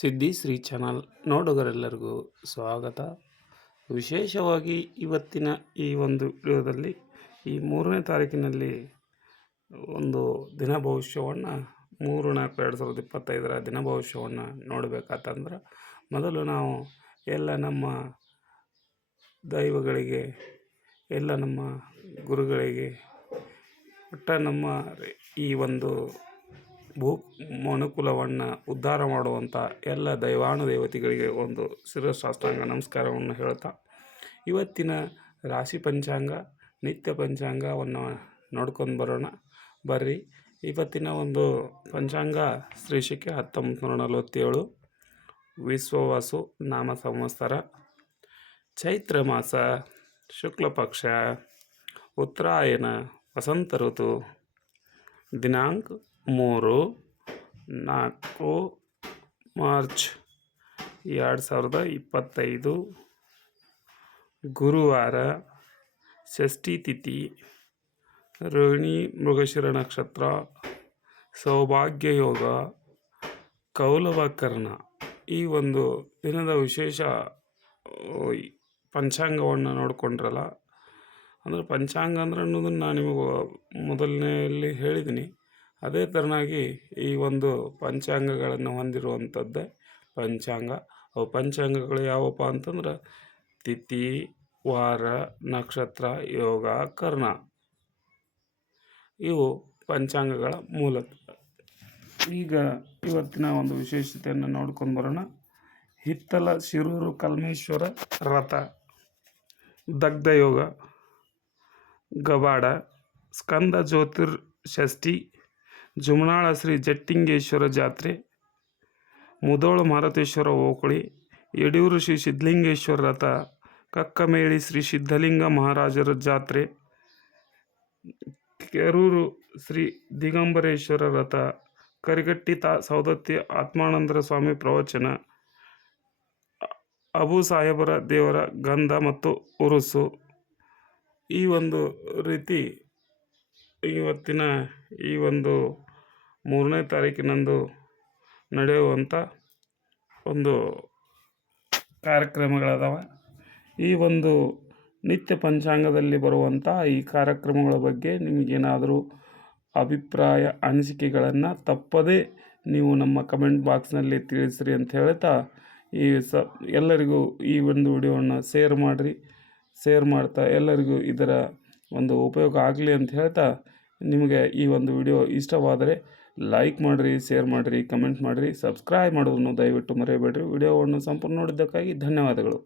ಸಿದ್ಧಿ ಶ್ರೀ ಚಾನಲ್ ನೋಡುಗರೆಲ್ಲರಿಗೂ ಸ್ವಾಗತ. ವಿಶೇಷವಾಗಿ ಇವತ್ತಿನ ಈ ಒಂದು ವಿಡಿಯೋದಲ್ಲಿ ಈ ಮೂರನೇ ತಾರೀಕಿನಲ್ಲಿ ಒಂದು ದಿನ ಭವಿಷ್ಯವನ್ನು ಮೂರು ನಾಲ್ಕು ಎರಡು ಸಾವಿರದ ಇಪ್ಪತ್ತೈದರ ದಿನ ಭವಿಷ್ಯವನ್ನು ನೋಡಬೇಕಾತಂದ್ರೆ ಮೊದಲು ನಾವು ಎಲ್ಲ ನಮ್ಮ ದೈವಗಳಿಗೆ, ಎಲ್ಲ ನಮ್ಮ ಗುರುಗಳಿಗೆ, ಒಟ್ಟ ನಮ್ಮ ಈ ಒಂದು ಭೂ, ಮನುಕುಲವನ್ನು ಉದ್ಧಾರ ಮಾಡುವಂಥ ಎಲ್ಲ ದೈವಾನುದೇವತೆಗಳಿಗೆ ಒಂದು ಶಿರಸಾಷ್ಟಾಂಗ ನಮಸ್ಕಾರವನ್ನು ಹೇಳ್ತಾ, ಇವತ್ತಿನ ರಾಶಿ ಪಂಚಾಂಗ, ನಿತ್ಯ ಪಂಚಾಂಗವನ್ನು ನೋಡ್ಕೊಂಡು ಬರೋಣ. ಬರ್ರಿ, ಇವತ್ತಿನ ಒಂದು ಪಂಚಾಂಗ ಶ್ರೀಶಕ್ಕೆ ಹತ್ತೊಂಬತ್ತು ನೂರ ನಲವತ್ತೇಳು. ವಿಶ್ವವಾಸು ನಾಮ ಸಂವತ್ಸರ. ಚೈತ್ರ ಮಾಸ, ಶುಕ್ಲ ಪಕ್ಷ, ಉತ್ತರಾಯಣ, ವಸಂತ ಋತು, ದಿನಾಂಕ ಮೂರು, ನಾಲ್ಕು, ಮಾರ್ಚ್ ಎರಡು ಸಾವಿರದ ಇಪ್ಪತ್ತೈದು. ಗುರುವಾರ ಷಷ್ಠಿ ತಿಥಿ. ರೋಹಿಣಿ ಮೃಗಶಿರ ನಕ್ಷತ್ರ. ಸೌಭಾಗ್ಯ ಯೋಗ. ಕೌಲವಕರ್ಣ. ಈ ಒಂದು ದಿನದ ವಿಶೇಷ ಪಂಚಾಂಗವನ್ನು ನೋಡಿಕೊಂಡ್ರಲ್ಲ. ಅಂದರೆ ಪಂಚಾಂಗ ಅಂದ್ರೆ ಅನ್ನೋದನ್ನು ನಾನು ನಿಮಗೆ ಮೊದಲನೆಯಲ್ಲಿ ಹೇಳಿದ್ದೀನಿ ಅದೇ ಥರನಾಗಿ ಈ ಒಂದು ಪಂಚಾಂಗಗಳನ್ನು ಹೊಂದಿರುವಂಥದ್ದೇ ಪಂಚಾಂಗ. ಅವು ಪಂಚಾಂಗಗಳು ಯಾವಪ್ಪ ಅಂತಂದ್ರೆ ತಿಥಿ, ವಾರ, ನಕ್ಷತ್ರ, ಯೋಗ, ಕರ್ಣ. ಇವು ಪಂಚಾಂಗಗಳ ಮೂಲ ಈಗ ಇವತ್ತಿನ ಒಂದು ವಿಶೇಷತೆಯನ್ನು ನೋಡ್ಕೊಂಡು ಬರೋಣ. ಹಿತ್ತಲ, ಶಿರೂರು, ಕಲ್ಮೇಶ್ವರ, ರಥ ದಗ್ಧ ಯೋಗ ಗಬಾಡ, ಸ್ಕಂದ ಜ್ಯೋತಿರ್ ಷಷ್ಠಿ ಜುಮನಾಳ ಶ್ರೀ ಜಟ್ಟಿಂಗೇಶ್ವರ ಜಾತ್ರೆ ಮುದೋಳು ಮಾರುತೇಶ್ವರ ಓಕುಳಿ ಯಡಿಯೂರು ಶ್ರೀ ಸಿದ್ಧಲಿಂಗೇಶ್ವರ ರಥ, ಕಕ್ಕಮೇಳಿ ಶ್ರೀ ಸಿದ್ಧಲಿಂಗ ಮಹಾರಾಜರ ಜಾತ್ರೆ, ಕೆರೂರು ಶ್ರೀ ದಿಗಂಬರೇಶ್ವರ ರಥ, ಕರಿಗಟ್ಟಿ ತಾ ಸೌದತ್ತಿ ಆತ್ಮಾನಂದರ ಸ್ವಾಮಿ ಪ್ರವಚನ, ಅಬು ಸಾಹೇಬರ ದೇವರ ಗಂಧ ಮತ್ತು ಉರುಸು. ಈ ಒಂದು ರೀತಿ ಇವತ್ತಿನ ಈ ಒಂದು ಮೂರನೇ ತಾರೀಕಿನಂದು ನಡೆಯುವಂಥ ಒಂದು ಕಾರ್ಯಕ್ರಮಗಳದಾವ. ಈ ಒಂದು ನಿತ್ಯ ಪಂಚಾಂಗದಲ್ಲಿ ಬರುವಂಥ ಈ ಕಾರ್ಯಕ್ರಮಗಳ ಬಗ್ಗೆ ನಿಮಗೇನಾದರೂ ಅಭಿಪ್ರಾಯ, ಅನಿಸಿಕೆಗಳನ್ನು ತಪ್ಪದೇ ನೀವು ನಮ್ಮ ಕಮೆಂಟ್ ಬಾಕ್ಸ್ನಲ್ಲಿ ತಿಳಿಸ್ರಿ ಅಂತ ಹೇಳ್ತಾ ಈ ಸ ಎಲ್ಲರಿಗೂ ಈ ಒಂದು ವಿಡಿಯೋವನ್ನು ಶೇರ್ ಮಾಡಿರಿ. ಶೇರ್ ಮಾಡ್ತಾ ಎಲ್ಲರಿಗೂ ಇದರ ಒಂದು ಉಪಯೋಗ ಆಗಲಿ ಅಂತ ಹೇಳ್ತಾ ನಿಮಗೆ ಈ ಒಂದು ವಿಡಿಯೋ ಇಷ್ಟವಾದರೆ ಲೈಕ್ ಮಾಡಿರಿ ಶೇರ್ ಮಾಡಿರಿ ಕಮೆಂಟ್ ಮಾಡಿರಿ ಸಬ್ಸ್ಕ್ರೈಬ್ ಮಾಡೋದನ್ನು ದಯವಿಟ್ಟು ಮರೆಯಬೇಡ್ರಿ. ವಿಡಿಯೋವನ್ನು ಸಂಪೂರ್ಣ ನೋಡಿದ್ದಕ್ಕಾಗಿ ಧನ್ಯವಾದಗಳು.